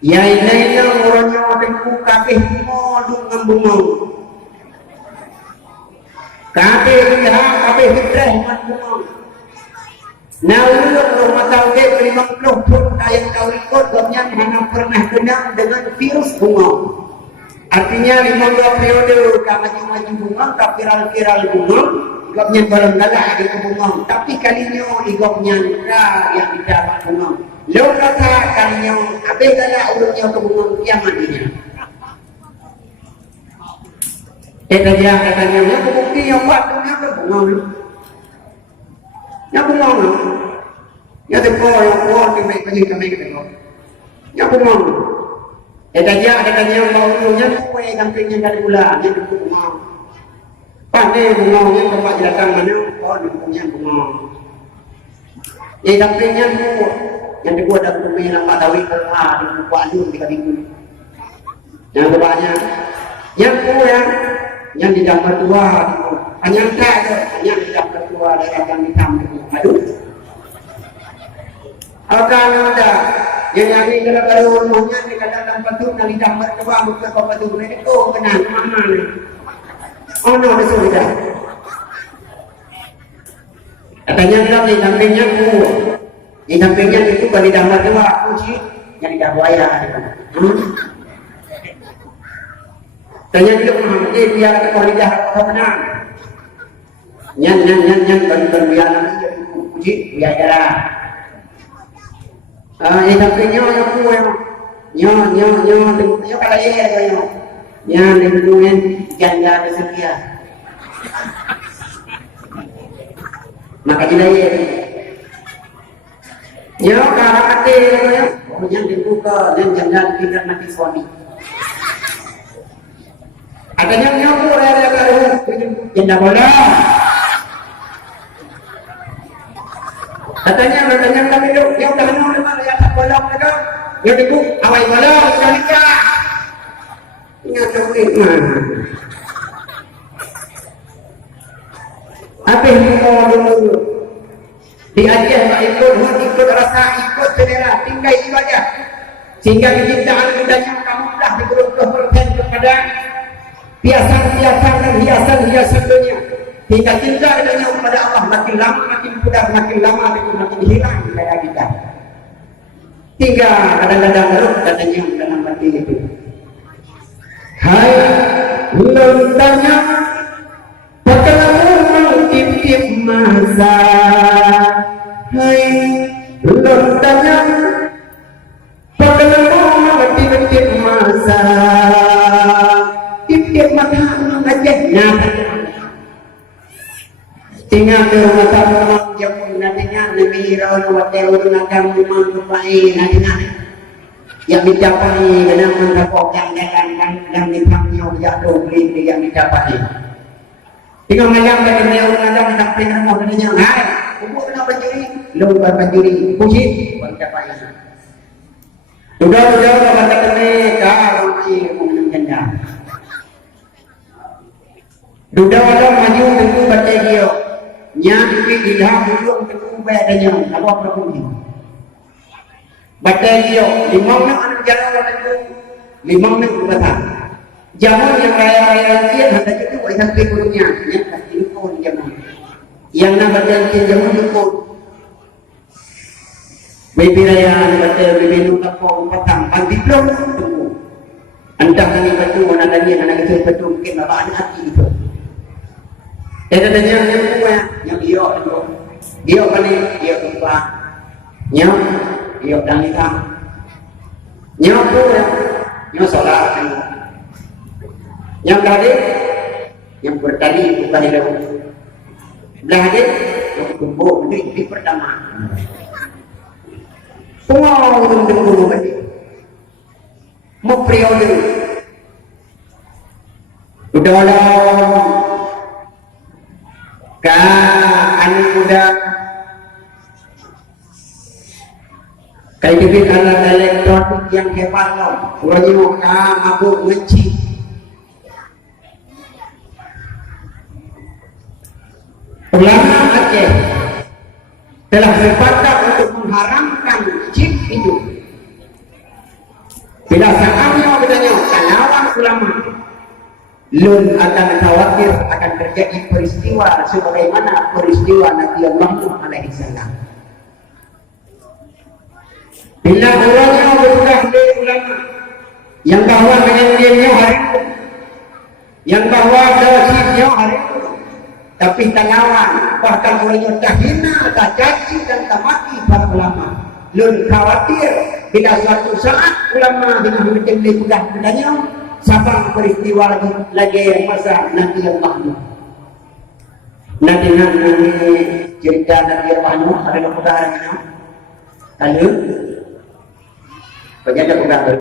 Ya ini orangnya adengku kabeh modung ngembungong. Kabeh kita kabeh fitrah ngembungong. Nah ulun rumah tangga 50 pun kaya kau ikut gapnya mana pernah kenal dengan virus bungong. Artinya 52 periode maju-maju bungong, tak viral-viral bungong, gapnya barang-barang ada bungong. Tapi kalinya igapnya yang didapat bungong. Lo kata kalinya abe gala ulunnya ke bungong kiamat dia. Dia katanya ya bukti yang waktunya ke bungong. Ya bungong. Ya teko yang kuat di baik kami kita. Ya bungong. Katanya baunya kue kampingnya dari bulan yang bungong. Pandai bungongnya tempat datang mana? Oh bungongnya bungong. Ya kampingnya kuat. Yang dibuat dalam rumah yang tak tahu keluar di buku alun di kabingu. Yang kebanyakan yang kurang yang di dalam tua hanya ada yang di dalam tua dari yang hitam itu. Aduh. Akan ada yang di dalam rumahnya di dalam batu yang di dalam tua bukan batu ini. Oh benar mana ni? Oh no sudah. Katanya di sampingnya kuat. Di sampingnya itu bagi damar dua kunci yang tidak buaya. Tanya dia mengerti biar kau lidah kau menang. Nyan biar nanti jadi kunci biar darah. Di sampingnya yang kuat nyo kalau ya yang dengan janda bersedia. Maka dia ya kalau ada yang dibuka dan jangan tinggal mati suami. Ada yang nyambung ada kalau janda bola. Katanya kami yang dah kenal dengan yang tak bola mereka yang dibuka awal bola sekali kah. Ingat duit mana? Apa yang mau dulu? Diajar tak ikut rasa ikut selera tinggal ibadah sehingga kecintaan budanya kamu dah diberubah kepada hiasan-hiasan dan hiasan-hiasan dunia hingga cinta adanya kepada Allah makin lama makin pudar makin lama makin hilang daya kita hingga kadang-kadang roh katanya dalam hati itu hai lontanya pakalamu tip-tip masa hai lontanya pakalamu tip-tip masa tip-tip mata ngajeknya tinggal di rumah tamu jamun nantinya nabi rawan wateun nakam mangkupai nantinya yang dicapai kadang mengkapokkan dan dipangnya jatuh beli yang dicapai tinggal malam dari beliau ada sampai rumah katanya hai umur kena penjuri lupa penjuri puji mencapai sudah kata kalau masih menjanda sudah ada maju tentu baca dia nyampi di dalam dulu tentu badanya apa perpundi baca dia limang anak jalan tentu limang berbatang zaman yang raya-raya dia hendak itu sampai gurunya yang pasti pun zaman yang nak baca zaman itu baby raya baca baby nuka pun patang pagi belum tunggu entah kami betul mana lagi anak itu betul mungkin apa ada hati itu katanya yang kuat yang dia paling dia lupa dia dan hitam punya solat yang tadi yang bertadi bukan itu belah hadir yang kumpul di pertama semua orang dulu tadi mau periode udah anak muda kayak gitu alat elektronik yang hebat loh orangnya mabuk ngeci ulama Aceh telah sepakat untuk mengharamkan chip hidup Bila saatnya bertanya, kalawan ulama, lun akan khawatir akan terjadi peristiwa sebagaimana peristiwa Nabi Muhammad alaihi salam. Bila orangnya berubah dari ulama yang bahwa dengan diamnya hari itu, yang bahwa dawasnya hari itu, tapi tanawan bahkan orangnya tak hina, tak caci dan tak mati para ulama. Lun khawatir bila suatu saat ulama dengan menjadi mudah bertanya sabang peristiwa lagi masa Nabi Muhammad. Nanti cerita Nabi Muhammad ada kemudahan. Lalu penjaga pegang